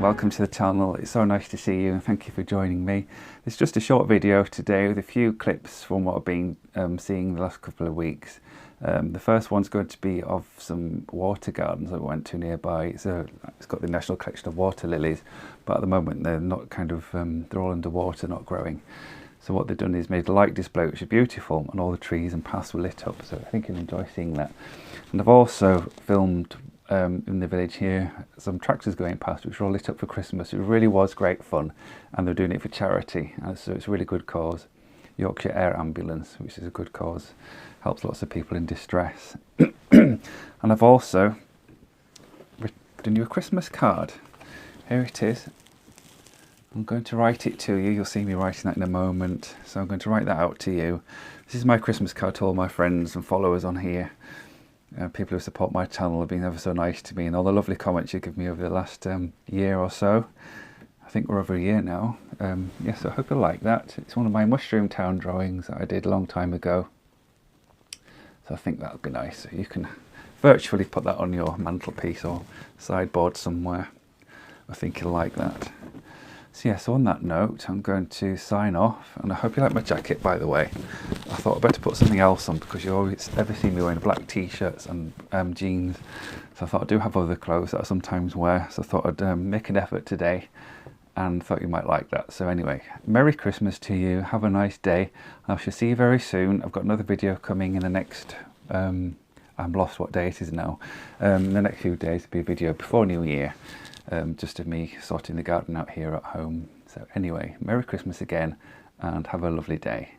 Welcome to the channel. It's so nice to see you and thank you for joining me. It's just a short video today with a few clips from what I've been seeing the last couple of weeks. The first one's going to be of some water gardens I went to nearby. It's got the National Collection of water lilies, but at the moment they're not they're all underwater, not growing. So what they've done is made a light display which is beautiful, and all the trees and paths were lit up, so I think you'll enjoy seeing that. And I've also filmed in the village here some tractors going past which were all lit up for Christmas. It really was great fun, and they're doing it for charity, so it's a really good cause. Yorkshire Air Ambulance, which is a good cause, helps lots of people in distress. And I've also written you a Christmas card. Here it is. I'm going to write it to you. You'll see me writing that in a moment, so I'm going to write that out to you. This is my Christmas card to all my friends and followers on here. People who support my channel have been ever so nice to me, and all the lovely comments you give me over the last year or so. I think we're over a year now. Yes, so I hope you like that. It's one of my Mushroom Town drawings that I did a long time ago. So I think that'll be nice. You can virtually put that on your mantelpiece or sideboard somewhere. I think you'll like that. So yes, on that note, I'm going to sign off, and I hope you like my jacket, by the way. I thought I'd better put something else on because you always ever see me wearing black t-shirts and jeans. So I thought I do have other clothes that I sometimes wear, so I thought I'd make an effort today and thought you might like that. So anyway, Merry Christmas to you, have a nice day. I shall see you very soon. I've got another video coming in the next, I'm lost what day it is now. In the next few days, there'll be a video before New Year. Just of me sorting the garden out here at home. So anyway, Merry Christmas again, and have a lovely day.